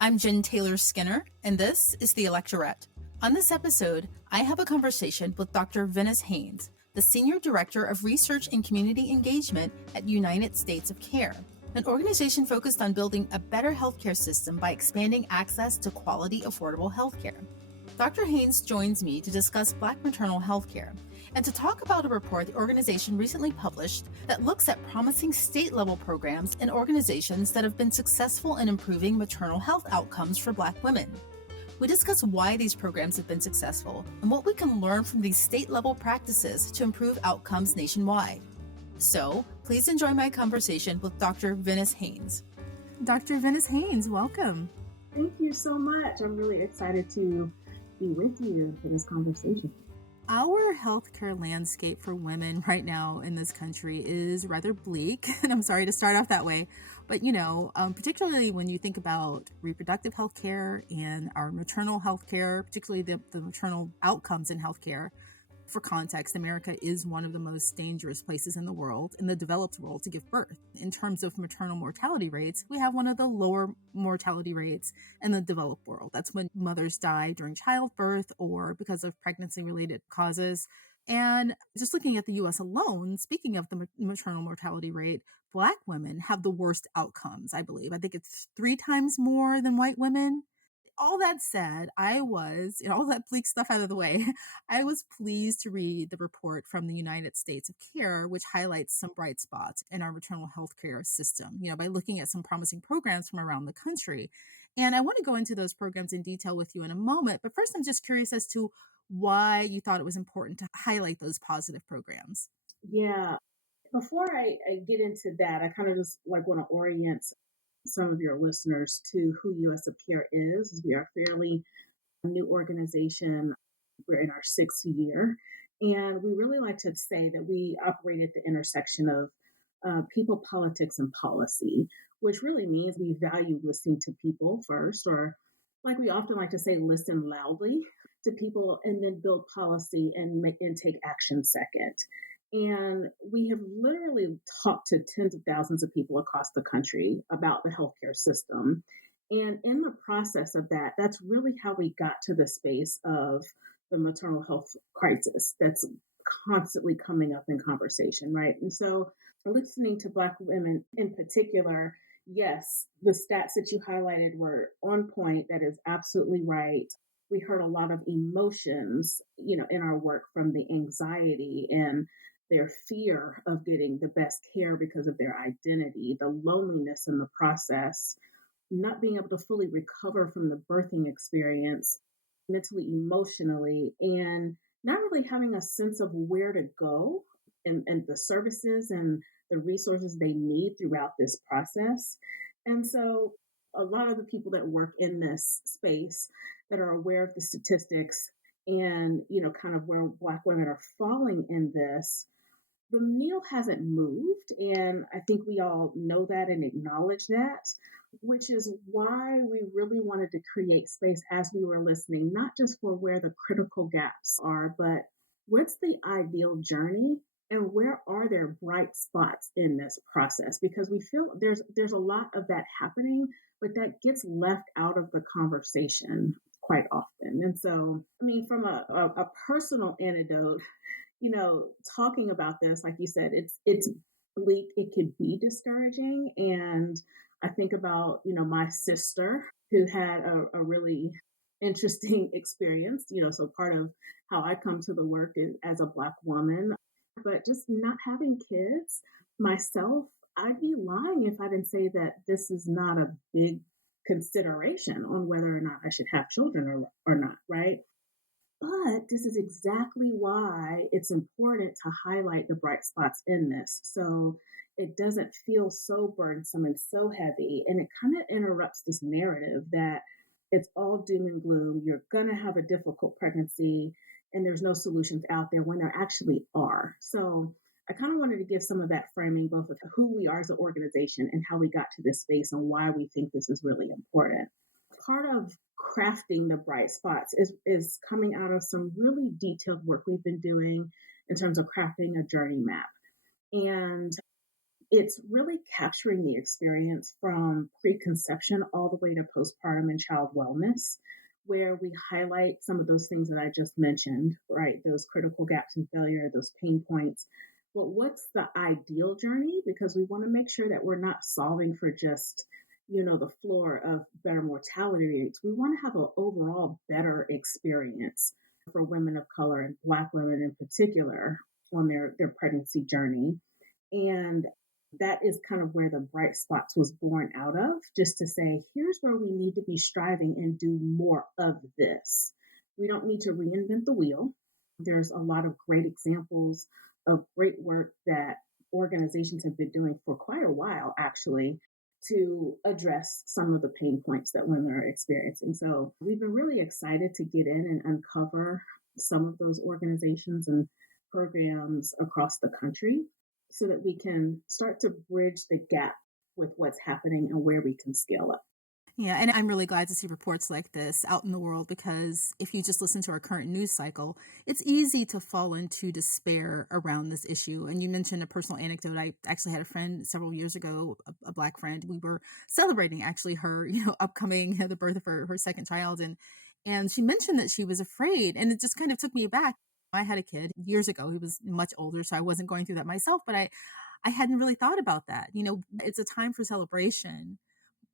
I'm Jen Taylor Skinner, and this is the Electorette. On this episode, I have a conversation with Dr. Venice Haynes, the Senior Director of Research and Community Engagement at United States of Care, an organization focused on building a better healthcare system by expanding access to quality, affordable healthcare. Dr. Haynes joins me to discuss Black maternal healthcare and to talk about a report the organization recently published that looks at promising state-level programs and organizations that have been successful in improving maternal health outcomes for Black women. We discuss why these programs have been successful and what we can learn from these state-level practices to improve outcomes nationwide. So, please enjoy my conversation with Dr. Venice Haynes. Dr. Venice Haynes, welcome. Thank you so much. I'm really excited to be with you for this conversation. Our healthcare landscape for women right now in this country is rather bleak, and I'm sorry to start off that way, but particularly when you think about reproductive healthcare and our maternal healthcare, particularly the maternal outcomes in healthcare. For context, America is one of the most dangerous places in the world, in the developed world, to give birth. In terms of maternal mortality rates, we have one of the lower mortality rates in the developed world. That's when mothers die during childbirth or because of pregnancy-related causes. And just looking at the U.S. alone, speaking of the maternal mortality rate, Black women have the worst outcomes, I believe. I think it's 3 times more than white women. All that said, all that bleak stuff out of the way, I was pleased to read the report from the United States of Care, which highlights some bright spots in our maternal health care system, by looking at some promising programs from around the country. And I want to go into those programs in detail with you in a moment. But first, I'm just curious as to why you thought it was important to highlight those positive programs. Yeah. Before I get into that, I kind of just want to orient some of your listeners to who US of Care is. We are a fairly new organization. We're in our 6th year. And we really like to say that we operate at the intersection of people, politics, and policy, which really means we value listening to people first, or like we often like to say, listen loudly to people and then build policy and take action second. And we have literally talked to tens of thousands of people across the country about the healthcare system. And in the process of that, that's really how we got to the space of the maternal health crisis that's constantly coming up in conversation, right? And so listening to Black women in particular, yes, the stats that you highlighted were on point. That is absolutely right. We heard a lot of emotions, in our work, from the anxiety and their fear of getting the best care because of their identity, the loneliness in the process, not being able to fully recover from the birthing experience mentally, emotionally, and not really having a sense of where to go and the services and the resources they need throughout this process. And so a lot of the people that work in this space that are aware of the statistics and, kind of where Black women are falling in this, the needle hasn't moved. And I think we all know that and acknowledge that, which is why we really wanted to create space as we were listening, not just for where the critical gaps are, but what's the ideal journey and where are there bright spots in this process? Because we feel there's a lot of that happening, but that gets left out of the conversation quite often. And so, from a personal anecdote, talking about this, like you said, it's bleak. It could be discouraging. And I think about, my sister who had a really interesting experience, so part of how I come to the work is as a Black woman, but just not having kids myself, I'd be lying if I didn't say that this is not a big consideration on whether or not I should have children or not, right? But this is exactly why it's important to highlight the bright spots in this. So it doesn't feel so burdensome and so heavy. And it kind of interrupts this narrative that it's all doom and gloom. You're going to have a difficult pregnancy and there's no solutions out there when there actually are. So I kind of wanted to give some of that framing, both of who we are as an organization and how we got to this space and why we think this is really important. Part of crafting the bright spots is coming out of some really detailed work we've been doing in terms of crafting a journey map. And It's really capturing the experience from preconception all the way to postpartum and child wellness, where we highlight some of those things that I just mentioned, right? Those critical gaps in failure, those pain points. But what's the ideal journey? Because we want to make sure that we're not solving for just, the floor of better mortality rates. We want to have an overall better experience for women of color and Black women in particular on their pregnancy journey. And that is kind of where the bright spots was born out of, just to say, here's where we need to be striving and do more of this. We don't need to reinvent the wheel. There's a lot of great examples of great work that organizations have been doing for quite a while, actually, to address some of the pain points that women are experiencing. So we've been really excited to get in and uncover some of those organizations and programs across the country so that we can start to bridge the gap with what's happening and where we can scale up. Yeah, and I'm really glad to see reports like this out in the world because if you just listen to our current news cycle, it's easy to fall into despair around this issue. And you mentioned a personal anecdote. I actually had a friend several years ago, a Black friend. We were celebrating actually her, upcoming the birth of her second child, and she mentioned that she was afraid, and it just kind of took me aback. I had a kid years ago. He was much older, so I wasn't going through that myself, but I hadn't really thought about that. It's a time for celebration,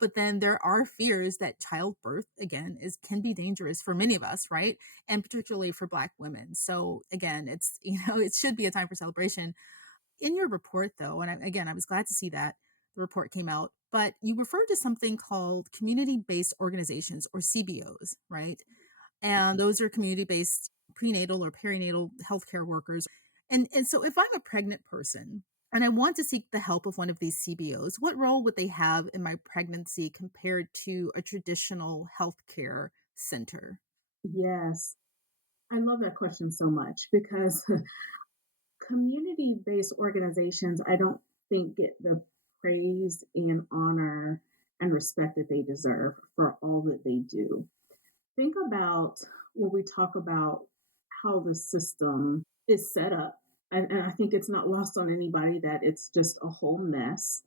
but then there are fears that childbirth again is can be dangerous for many of us, right? And particularly for Black women. So again, it's it should be a time for celebration. In your report though, and again, I was glad to see that the report came out, but you referred to something called community-based organizations or CBOs, right? And those are community-based prenatal or perinatal healthcare workers. And so if I'm a pregnant person and I want to seek the help of one of these CBOs, what role would they have in my pregnancy compared to a traditional healthcare center? Yes, I love that question so much because community based organizations, I don't think get the praise and honor and respect that they deserve for all that they do. Think about when we talk about how the system is set up. And I think it's not lost on anybody that it's just a whole mess.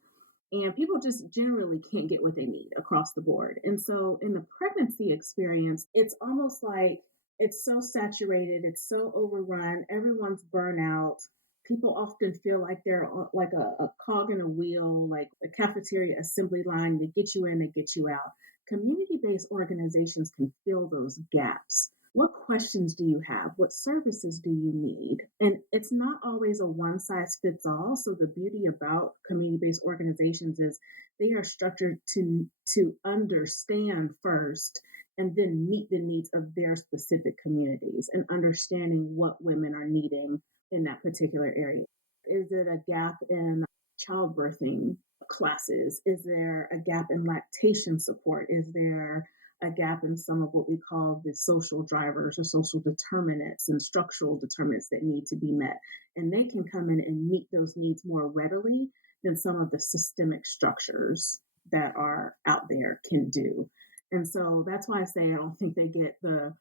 And people just generally can't get what they need across the board. And so in the pregnancy experience, it's almost like it's so saturated, it's so overrun, everyone's burnout. People often feel like they're like a cog in a wheel, like a cafeteria assembly line. They get you in, they get you out. Community based organizations can fill those gaps. What questions do you have? What services do you need? And it's not always a one size fits all. So the beauty about community based organizations is they are structured to understand first and then meet the needs of their specific communities and understanding what women are needing in that particular area. Is it a gap in childbirthing classes? Is there a gap in lactation support? Is there a gap in some of what we call the social drivers or social determinants and structural determinants that need to be met? And they can come in and meet those needs more readily than some of the systemic structures that are out there can do. And so that's why I say I don't think they get the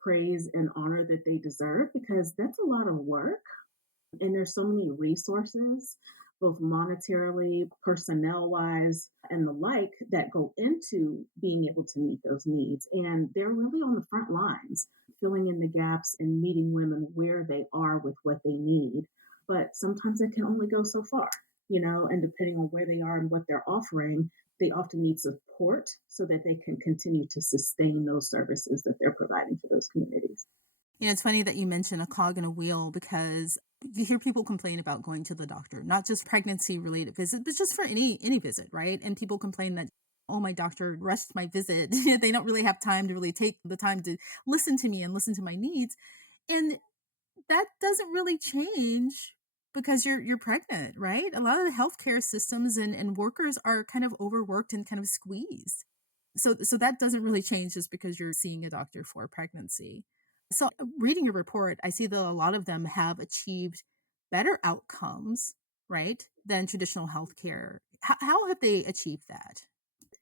praise and honor that they deserve because that's a lot of work and there's so many resources, both monetarily, personnel wise, and the like, that go into being able to meet those needs. And they're really on the front lines, filling in the gaps and meeting women where they are with what they need. But sometimes it can only go so far, and depending on where they are and what they're offering, they often need support so that they can continue to sustain those services that they're providing for those communities. It's funny that you mention a cog in a wheel because you hear people complain about going to the doctor, not just pregnancy related visit, but just for any visit, right? And people complain that, oh, my doctor rushed my visit. They don't really have time to really take the time to listen to me and listen to my needs. And that doesn't really change because you're pregnant, right? A lot of the healthcare systems and workers are kind of overworked and kind of squeezed. So that doesn't really change just because you're seeing a doctor for pregnancy. So reading your report, I see that a lot of them have achieved better outcomes, right, than traditional healthcare. How have they achieved that?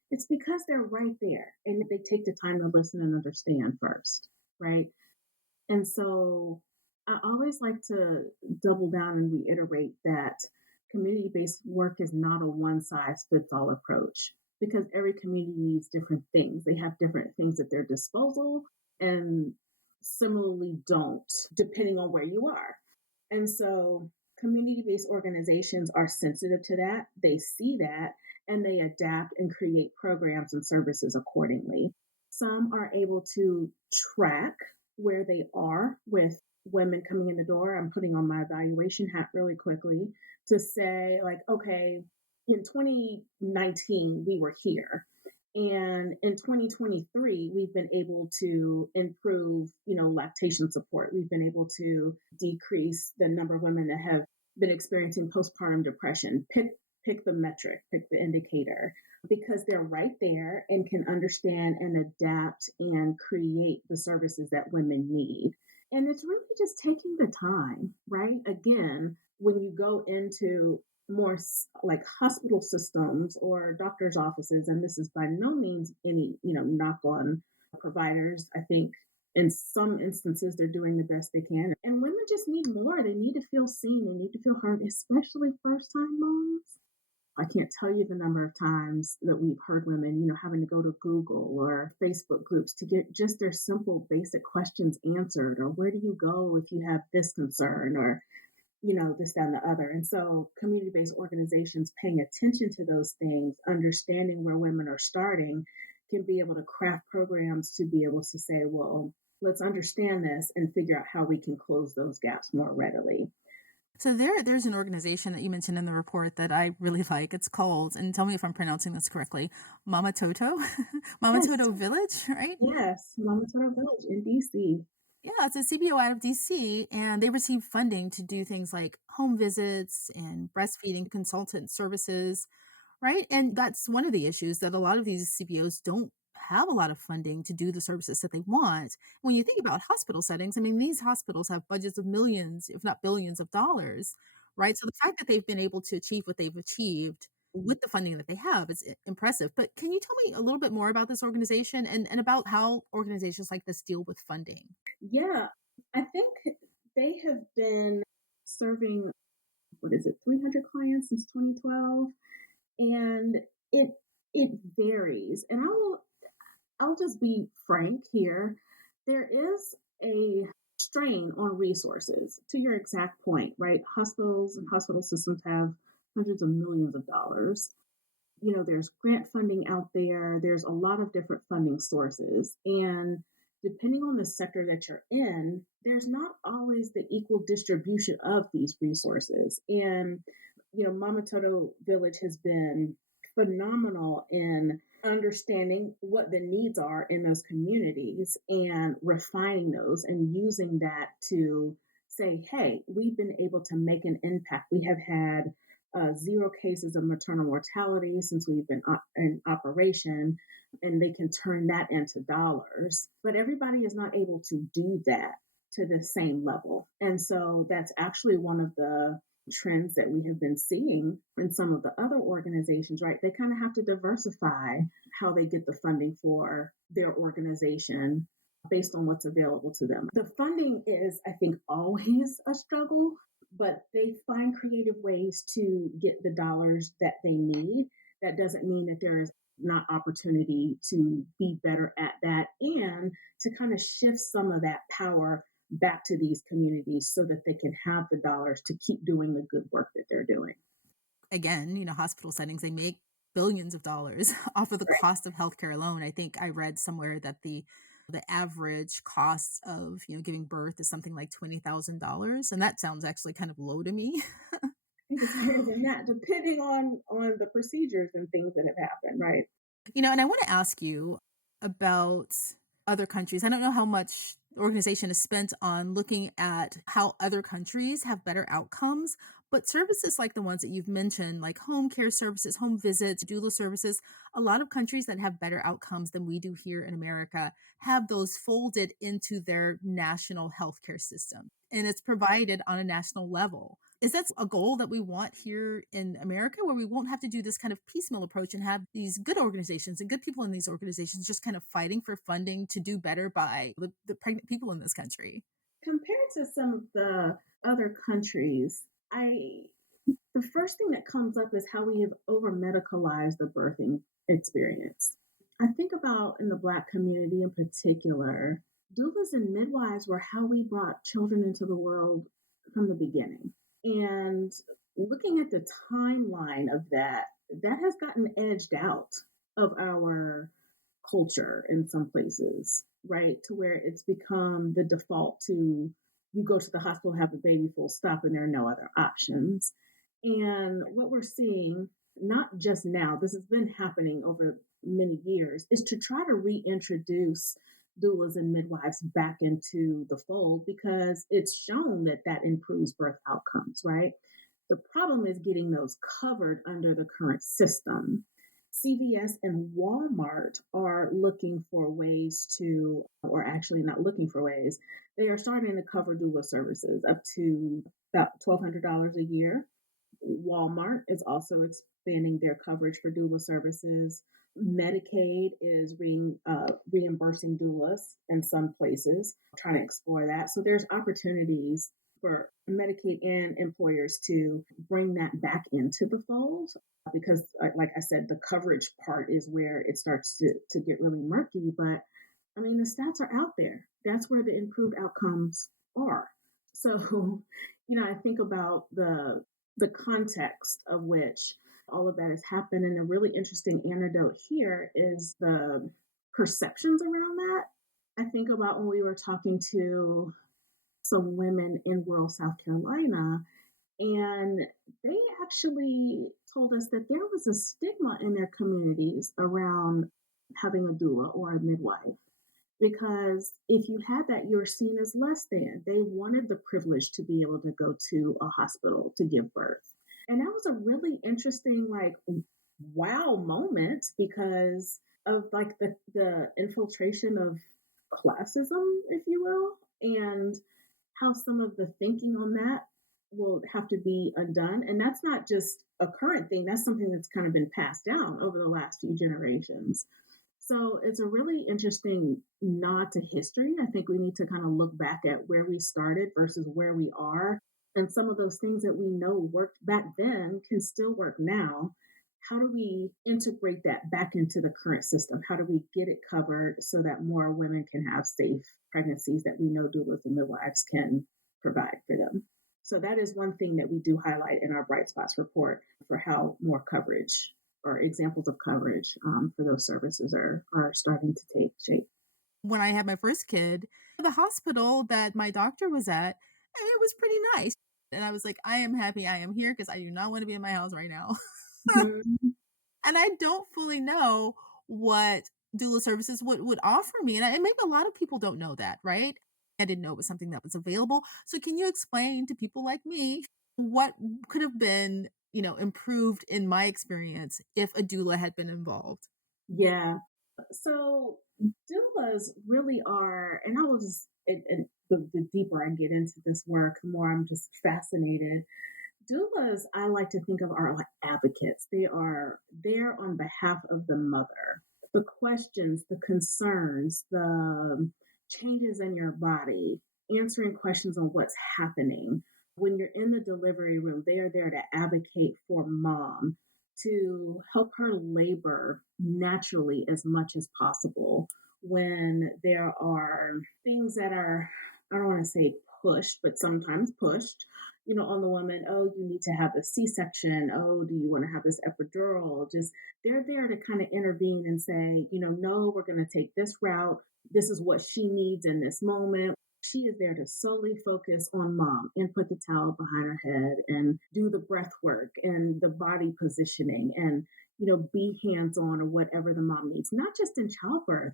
It's because they're right there and they take the time to listen and understand first, right? And so I always like to double down and reiterate that community based work is not a one size fits all approach because every community needs different things. They have different things at their disposal and similarly don't, depending on where you are. And so community based organizations are sensitive to that. They see that and they adapt and create programs and services accordingly. Some are able to track where they are with women coming in the door. I'm putting on my evaluation hat really quickly to say, like, okay, in 2019, we were here. And in 2023, we've been able to improve, lactation support. We've been able to decrease the number of women that have been experiencing postpartum depression. Pick the metric, pick the indicator, because they're right there and can understand and adapt and create the services that women need. And it's really just taking the time, right? Again, when you go into more like hospital systems or doctors' offices, and this is by no means any, knock on providers. I think in some instances they're doing the best they can. And women just need more. They need to feel seen, they need to feel heard, especially first time moms. I can't tell you the number of times that we've heard women, having to go to Google or Facebook groups to get just their simple, basic questions answered, or where do you go if you have this concern, or, this, that, and the other. And so community based organizations paying attention to those things, understanding where women are starting, can be able to craft programs to be able to say, well, let's understand this and figure out how we can close those gaps more readily. So there's an organization that you mentioned in the report that I really like. It's called, and tell me if I'm pronouncing this correctly, Mama Toto, Mama Yes, Toto Village, right? yes, Mama Turtle Village in DC. Yeah, it's a CBO out of DC, and they receive funding to do things like home visits and breastfeeding consultant services, right? And that's one of the issues that a lot of these CBOs don't have a lot of funding to do the services that they want. When you think about hospital settings, I mean, these hospitals have budgets of millions, if not billions of dollars, right? So the fact that they've been able to achieve what they've achieved with the funding that they have is impressive. But can you tell me a little bit more about this organization and about how organizations like this deal with funding? Yeah, I think they have been serving, what is it, 300 clients since 2012, and it it varies. And I'll just be frank here. There is a strain on resources. To your exact point, right? Hospitals and hospital systems have hundreds of millions of dollars. There's grant funding out there, there's a lot of different funding sources. And depending on the sector that you're in, there's not always the equal distribution of these resources. And, Mama Toto Village has been phenomenal in understanding what the needs are in those communities and refining those and using that to say, hey, we've been able to make an impact. We have had zero cases of maternal mortality since we've been in operation, and they can turn that into dollars. But everybody is not able to do that to the same level. And so that's actually one of the trends that we have been seeing in some of the other organizations, right? They kind of have to diversify how they get the funding for their organization based on what's available to them. The funding is, I think, always a struggle, but they find creative ways to get the dollars that they need. That doesn't mean that there is not opportunity to be better at that and to kind of shift some of that power back to these communities so that they can have the dollars to keep doing the good work that they're doing. Again, hospital settings, they make billions of dollars off of the Right. cost of healthcare alone. I think I read somewhere that the average cost of, giving birth is something like $20,000, and that sounds actually kind of low to me. I think it's higher than that, depending on the procedures and things that have happened, right? And I want to ask you about other countries. I don't know how much the organization is spent on looking at how other countries have better outcomes, but services like the ones that you've mentioned, like home care services, home visits, doula services, a lot of countries that have better outcomes than we do here in America have those folded into their national healthcare system. And it's provided on a national level. Is that a goal that we want here in America where we won't have to do this kind of piecemeal approach and have these good organizations and good people in these organizations just kind of fighting for funding to do better by the pregnant people in this country? Compared to some of the other countries, I The first thing that comes up is how we have over medicalized the birthing experience. I think about in the Black community in particular, doulas and midwives were how we brought children into the world from the beginning. And looking at the timeline of that, that has gotten edged out of our culture in some places, right? To where it's become the default to you go to the hospital, have a baby, full stop, and there are no other options. And what we're seeing, not just now, this has been happening over many years, is to try to reintroduce doulas and midwives back into the fold because it's shown that that improves birth outcomes, right? The problem is getting those covered under the current system. CVS and Walmart are looking for ways to, or actually not looking for ways, they are starting to cover doula services up to about $1,200 a year. Walmart is also expanding their coverage for doula services. Medicaid is reimbursing doulas in some places, trying to explore that. So there's opportunities for Medicaid and employers to bring that back into the fold because, like I said, the coverage part is where it starts to get really murky. But I mean, the stats are out there. That's where the improved outcomes are. So, I think about the context of which all of that has happened. And a really interesting anecdote here is the perceptions around that. I think about when we were talking to some women in rural South Carolina, and they actually told us that there was a stigma in their communities around having a doula or a midwife. Because if you had that, you were seen as less than. They wanted the privilege to be able to go to a hospital to give birth. And that was a really interesting, like, wow moment because of like the infiltration of classism, if you will, and how some of the thinking on that will have to be undone. And that's not just a current thing, that's something that's kind of been passed down over the last few generations. So it's a really interesting nod to history. I think we need to kind of look back at where we started versus where we are. And some of those things that we know worked back then can still work now. How do we integrate that back into the current system? How do we get it covered so that more women can have safe pregnancies that we know doulas and midwives can provide for them? So that is one thing that we do highlight in our Bright Spots report for how more coverage or examples of coverage for those services are starting to take shape. When I had my first kid, the hospital that my doctor was at, and it was pretty nice. And I was like, I am happy I am here because I do not want to be in my house right now. Mhm. And I don't fully know what doula services would offer me, and maybe a lot of people don't know that, right? I didn't know it was something that was available. So can you explain to people like me what could have been, improved in my experience if a doula had been involved? Yeah. So doulas really are, and I will just, and the deeper I get into this work, the more I'm just fascinated. Doulas, I like to think of are like advocates. They are there on behalf of the mother. The questions, the concerns, the changes in your body, answering questions on what's happening. When you're in the delivery room, they are there to advocate for mom, to help her labor naturally as much as possible. When there are things that are, I don't want to say pushed, but sometimes pushed, on the woman, oh, you need to have a C-section. Oh, do you want to have this epidural? Just they're there to kind of intervene and say, no, we're going to take this route. This is what she needs in this moment. She is there to solely focus on mom and put the towel behind her head and do the breath work and the body positioning and, be hands on or whatever the mom needs, not just in childbirth.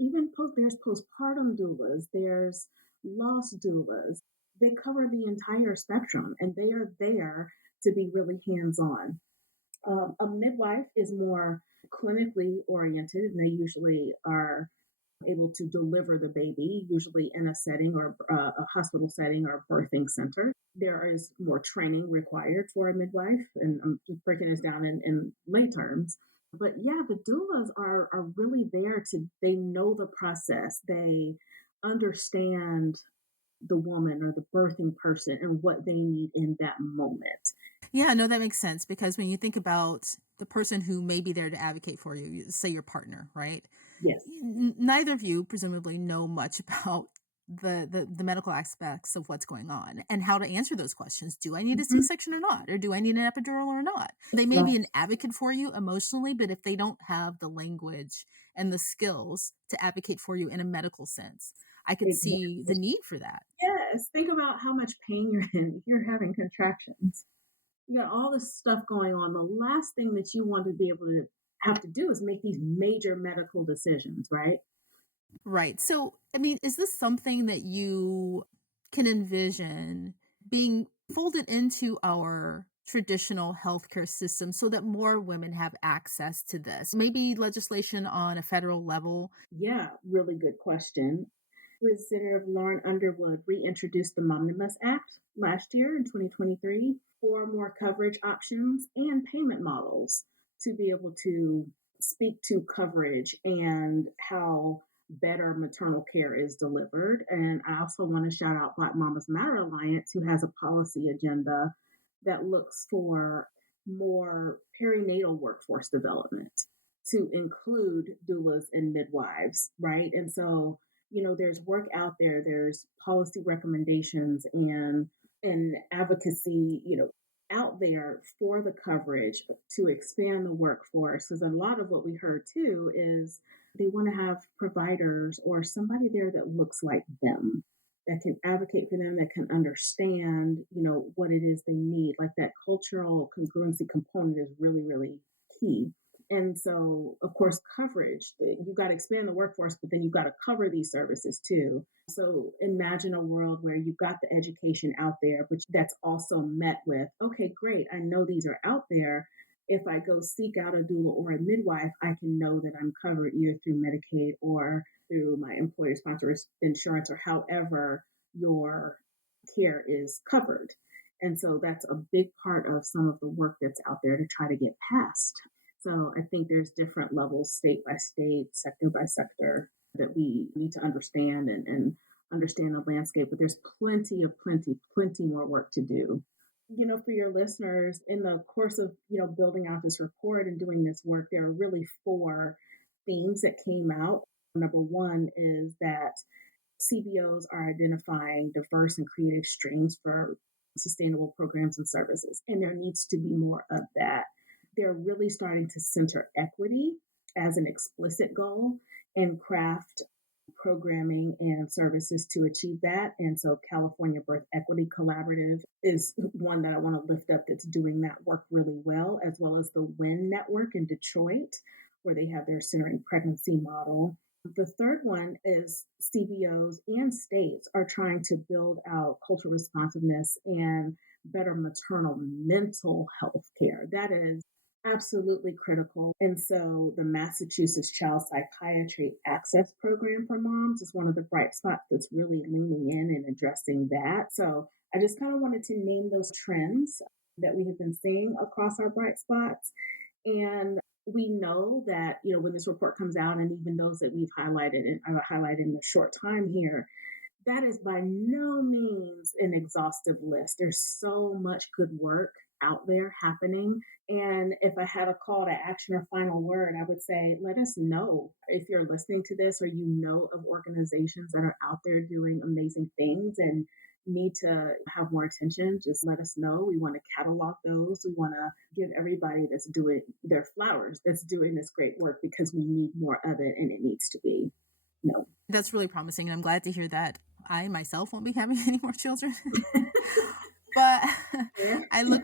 Even there's postpartum doulas, there's loss doulas. They cover the entire spectrum and they are there to be really hands on. A midwife is more clinically oriented and they usually are able to deliver the baby, usually in a setting or a hospital setting or a birthing center. There is more training required for a midwife, and I'm just breaking this down in lay terms. But yeah, the doulas are really there they know the process, they understand the woman or the birthing person and what they need in that moment. Yeah, no, that makes sense because when you think about the person who may be there to advocate for you, say your partner, right? Yes. Neither of you presumably know much about the medical aspects of what's going on and how to answer those questions. Do I need a Hmm. C-section or not? Or do I need an epidural or not? They may be Right. an advocate for you emotionally, but if they don't have the language and the skills to advocate for you in a medical sense, I could see Exactly. the need for that. Yes. Think about how much pain you're in. You're having contractions. You got all this stuff going on. The last thing that you want to be able to have to do is make these major medical decisions, right? Right. So, I mean, is this something that you can envision being folded into our traditional healthcare system so that more women have access to this? Maybe legislation on a federal level. Yeah, really good question. Representative Lauren Underwood reintroduced the Momnibus Act last year in 2023 for more coverage options and payment models to be able to speak to coverage and how better maternal care is delivered. And I also want to shout out Black Mamas Matter Alliance, who has a policy agenda that looks for more perinatal workforce development to include doulas and midwives, right? And so there's work out there, there's policy recommendations and advocacy, out there for the coverage to expand the workforce. Because a lot of what we heard too is they want to have providers or somebody there that looks like them, that can advocate for them, that can understand, what it is they need. Like that cultural congruency component is really, really key. And so, of course, coverage, you've got to expand the workforce, but then you've got to cover these services too. So imagine a world where you've got the education out there, but that's also met with, okay, great, I know these are out there. If I go seek out a doula or a midwife, I can know that I'm covered either through Medicaid or through my employer sponsored insurance or however your care is covered. And so that's a big part of some of the work that's out there to try to get past. So I think there's different levels, state by state, sector by sector, that we need to understand and understand the landscape. But there's plenty more work to do. For your listeners, in the course of building out this report and doing this work, there are really four themes that came out. Number one is that CBOs are identifying diverse and creative streams for sustainable programs and services, and there needs to be more of that. They're really starting to center equity as an explicit goal and craft programming and services to achieve that. And so, California Birth Equity Collaborative is one that I want to lift up that's doing that work really well, as well as the WIN Network in Detroit, where they have their centering pregnancy model. The third one is CBOs and states are trying to build out cultural responsiveness and better maternal mental health care. That is absolutely critical. And so the Massachusetts Child Psychiatry Access Program for Moms is one of the bright spots that's really leaning in and addressing that. So I just kind of wanted to name those trends that we have been seeing across our bright spots. And we know that, when this report comes out, and even those that we've highlighted and highlighted in a short time here, that is by no means an exhaustive list. There's so much good work out there happening. And if I had a call to action or final word, I would say, let us know if you're listening to this or you know of organizations that are out there doing amazing things and need to have more attention. Just let us know. We want to catalog those. We want to give everybody that's doing their flowers, that's doing this great work, because we need more of it and it needs to be. No. That's really promising, and I'm glad to hear that I myself won't be having any more children. But Fair. I look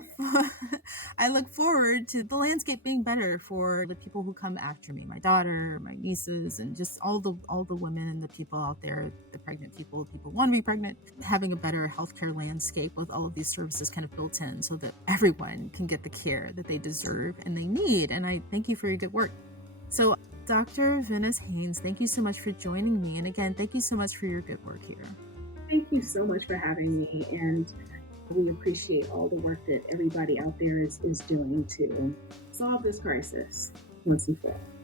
I look forward to the landscape being better for the people who come after me, my daughter, my nieces, and just all the women and the people out there, the pregnant people want to be pregnant, having a better healthcare landscape with all of these services kind of built in so that everyone can get the care that they deserve and they need. And I thank you for your good work. So, Dr. Venice Haynes, thank you so much for joining me. And again, thank you so much for your good work here. Thank you so much for having me. And we appreciate all the work that everybody out there is doing to solve this crisis once and for all.